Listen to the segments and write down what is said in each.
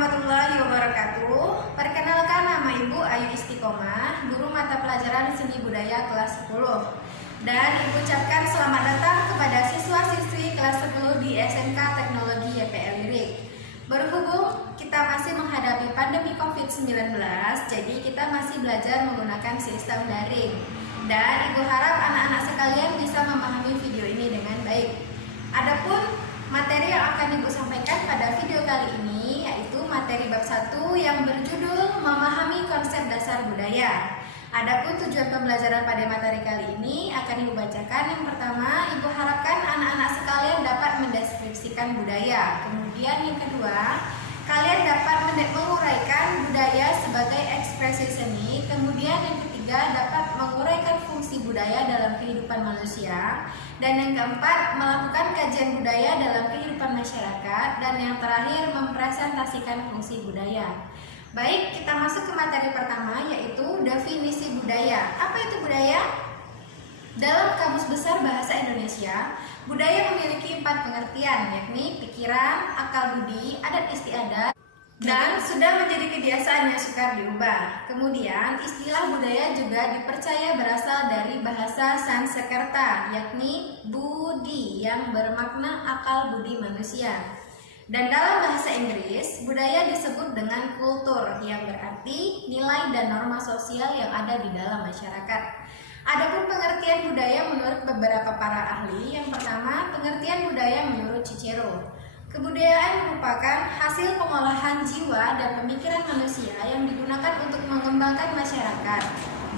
warahmatullahi wabarakatuh. Perkenalkan, nama Ibu Ayu Istiqomah, guru mata pelajaran Seni Budaya kelas 10. Dan Ibu ucapkan selamat datang kepada siswa-siswi kelas 10 di SMK Teknologi YPL Lirik. Berhubung kita masih menghadapi pandemi COVID-19, jadi kita masih belajar menggunakan sistem daring. Dan Ibu harap anak-anak sekalian bisa memahami video ini dengan baik. Adapun materi yang akan Ibu sampaikan pada video kali ini yaitu materi bab 1 yang berjudul Memahami Konsep Dasar Budaya. Adapun tujuan pembelajaran pada materi kali ini akan Ibu bacakan. Yang pertama, Ibu harapkan anak-anak sekalian dapat mendeskripsikan budaya. Kemudian yang kedua, kalian dapat menguraikan budaya sebagai ekspresi seni. Kemudian yang ketiga, dapat menguraikan fungsi budaya dalam kehidupan manusia. Dan yang keempat, melakukan kajian budaya dalam kehidupan masyarakat. Dan yang terakhir, mempresentasikan fungsi budaya. Baik, kita masuk ke materi pertama, yaitu definisi budaya. Apa itu budaya? Dalam Kamus Besar Bahasa Indonesia, budaya memiliki 4 pengertian, yakni pikiran, akal budi, adat istiadat, dan sudah menjadi kebiasaan yang sukar diubah. Kemudian, istilah budaya juga dipercaya berasal dari bahasa Sanskerta, yakni budi, yang bermakna akal budi manusia. Dan dalam bahasa Inggris, budaya disebut dengan kultur, yang berarti nilai dan norma sosial yang ada di dalam masyarakat. Adapun pengertian budaya menurut beberapa para ahli, yang pertama, pengertian budaya menurut Cicero. Kebudayaan merupakan hasil pengolahan jiwa dan pemikiran manusia yang digunakan untuk mengembangkan masyarakat.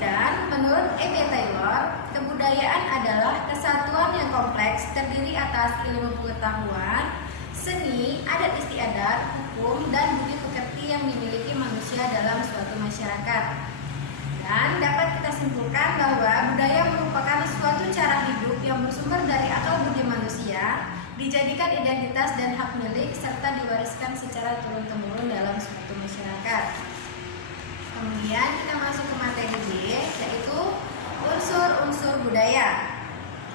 Dan menurut E.B. Taylor, kebudayaan adalah kesatuan yang kompleks terdiri atas ilmu pengetahuan, seni, adat istiadat, hukum, dan budi pekerti yang dimiliki manusia dalam suatu masyarakat. Dan dapat kita simpulkan bahwa budaya merupakan suatu cara hidup yang bersumber dari akal budi manusia, dijadikan identitas dan hak milik, serta diwariskan secara turun-temurun dalam suatu masyarakat. Kemudian kita masuk ke materi B, yaitu unsur-unsur budaya.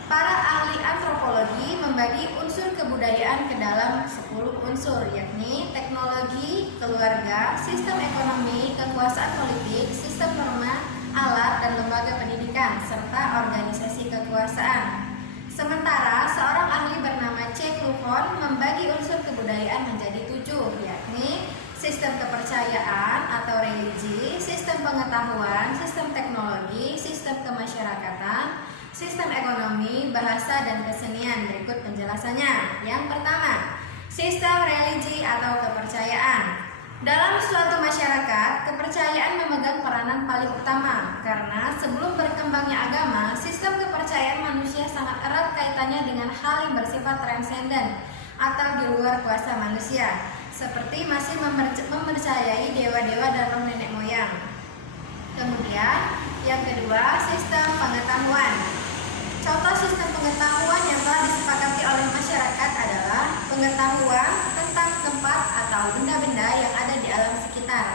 Para ahli antropologi membagi unsur kebudayaan ke dalam 10 unsur, yakni teknologi, keluarga, sistem ekonomi, kekuasaan politik, sistem norma, alat dan lembaga pendidikan, serta organisasi kekuasaan. Sementara seorang ahli bernama C. Kluhon membagi unsur kebudayaan menjadi 7, yakni sistem kepercayaan atau religi, sistem pengetahuan, sistem teknologi, sistem kemasyarakatan, sistem ekonomi, bahasa, dan kesenian. Berikut penjelasannya. Yang pertama, sistem religi atau kepercayaan. Dalam suatu masyarakat, kepercayaan memegang peranan paling utama karena sebelum berkembangnya agama, sistem kepercayaan manusia sangat erat kaitannya dengan hal yang bersifat transenden atau di luar kuasa manusia, seperti masih mempercayai dewa-dewa dan roh nenek moyang. Kemudian, yang kedua, sistem pengetahuan. Contoh sistem pengetahuan yang telah disepakati oleh masyarakat adalah pengetahuan tentang tempat atau benda-benda yang ada di alam sekitar.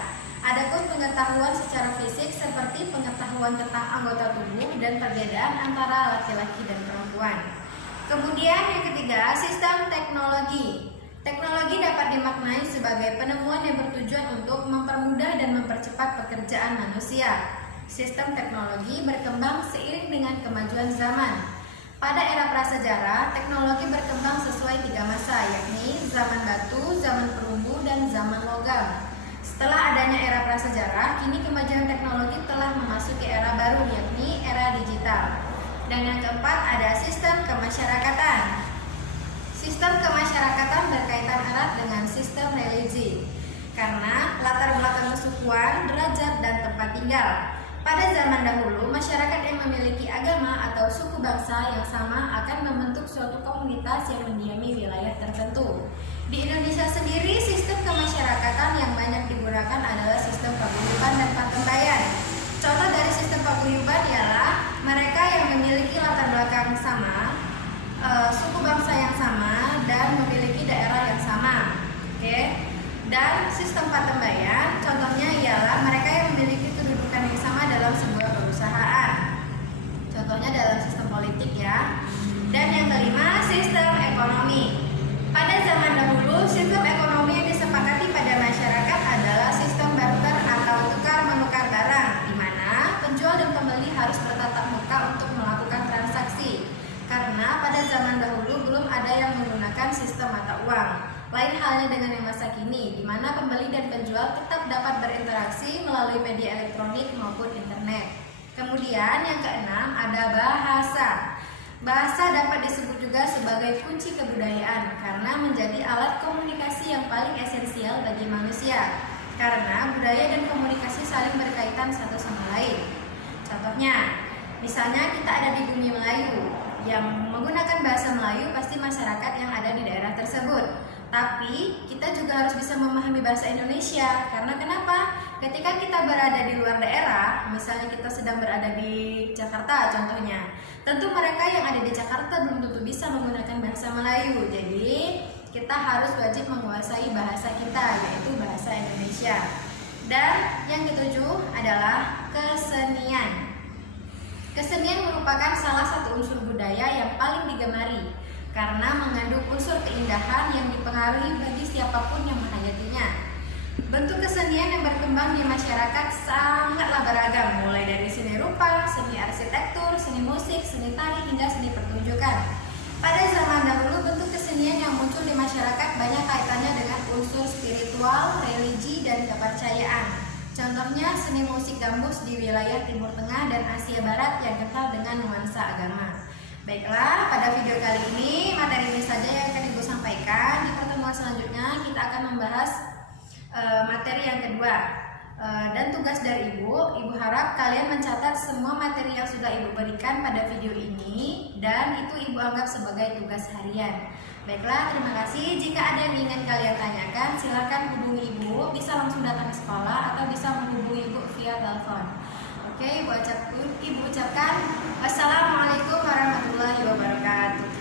Adapun pengetahuan secara fisik seperti pengetahuan tentang anggota tubuh dan perbedaan antara laki-laki dan perempuan. Kemudian yang ketiga, sistem teknologi. Teknologi dapat dimaknai sebagai penemuan yang bertujuan untuk mempermudah dan mempercepat pekerjaan manusia. Sistem teknologi berkembang seiring dengan kemajuan zaman. Pada era prasejarah, teknologi berkembang sesuai 3 masa, yakni zaman batu, zaman perunggu, dan zaman logam. Setelah adanya era prasejarah, kini kemajuan teknologi telah memasuki era baru, yakni era digital. Dan yang keempat, ada sistem kemasyarakatan. Sistem kemasyarakatan berkaitan erat dengan sistem religi, karena latar belakang kesukuan, derajat, dan tempat tinggal. Pada zaman dahulu, masyarakat yang memiliki agama atau suku bangsa yang sama akan membentuk suatu komunitas yang mendiami wilayah tertentu. Di Indonesia sendiri, sistem kemasyarakatan yang banyak digunakan adalah sistem paguyuban dan patembayan. Contoh dari sistem paguyuban ialah mereka yang memiliki latar belakang sama, suku bangsa yang sama, dan memiliki daerah yang sama. Dan sistem patembayan, contohnya ialah mereka yang memiliki kedudukan yang sama dalam sebuah perusahaan. Contohnya dalam sistem politik ya. Dan yang kelima, sistem ekonomi. Pada zaman dahulu, sistem ekonomi yang disepakati pada masyarakat ini, di mana pembeli dan penjual tetap dapat berinteraksi melalui media elektronik maupun internet. Kemudian yang keenam ada bahasa. Bahasa dapat disebut juga sebagai kunci kebudayaan karena menjadi alat komunikasi yang paling esensial bagi manusia. Karena budaya dan komunikasi saling berkaitan satu sama lain. Contohnya, misalnya kita ada di bumi Melayu yang menggunakan bahasa Melayu, pasti masyarakat yang ada di daerah tersebut. Tapi kita juga harus bisa memahami bahasa Indonesia. Karena kenapa? Ketika kita berada di luar daerah, misalnya kita sedang berada di Jakarta contohnya, tentu mereka yang ada di Jakarta belum tentu bisa menggunakan bahasa Melayu. Jadi kita harus wajib menguasai bahasa kita, yaitu bahasa Indonesia. Dan yang ketujuh adalah kesenian. Kesenian merupakan salah satu unsur budaya yang paling digemari karena mengandung unsur keindahan yang dipengaruhi bagi siapapun yang menghayatinya. Bentuk kesenian yang berkembang di masyarakat sangatlah beragam, mulai dari seni rupa, seni arsitektur, seni musik, seni tari, hingga seni pertunjukan. Pada zaman dahulu, bentuk kesenian yang muncul di masyarakat banyak kaitannya dengan unsur spiritual, religi, dan kepercayaan. Contohnya seni musik gambus di wilayah Timur Tengah dan Asia Barat yang kental dengan nuansa agama. Baiklah, pada video kali ini materi ini saja yang akan Ibu sampaikan. Di pertemuan selanjutnya kita akan membahas materi yang kedua. Dan tugas dari Ibu harap kalian mencatat semua materi yang sudah Ibu berikan pada video ini dan itu Ibu anggap sebagai tugas harian. Baiklah, terima kasih. Jika ada yang ingin kalian tanyakan, silakan hubungi Ibu, bisa langsung datang ke sekolah atau bisa menghubungi Ibu via telepon. Oke, Ibu ucapkan wassalamualaikum warahmatullahi wabarakatuh.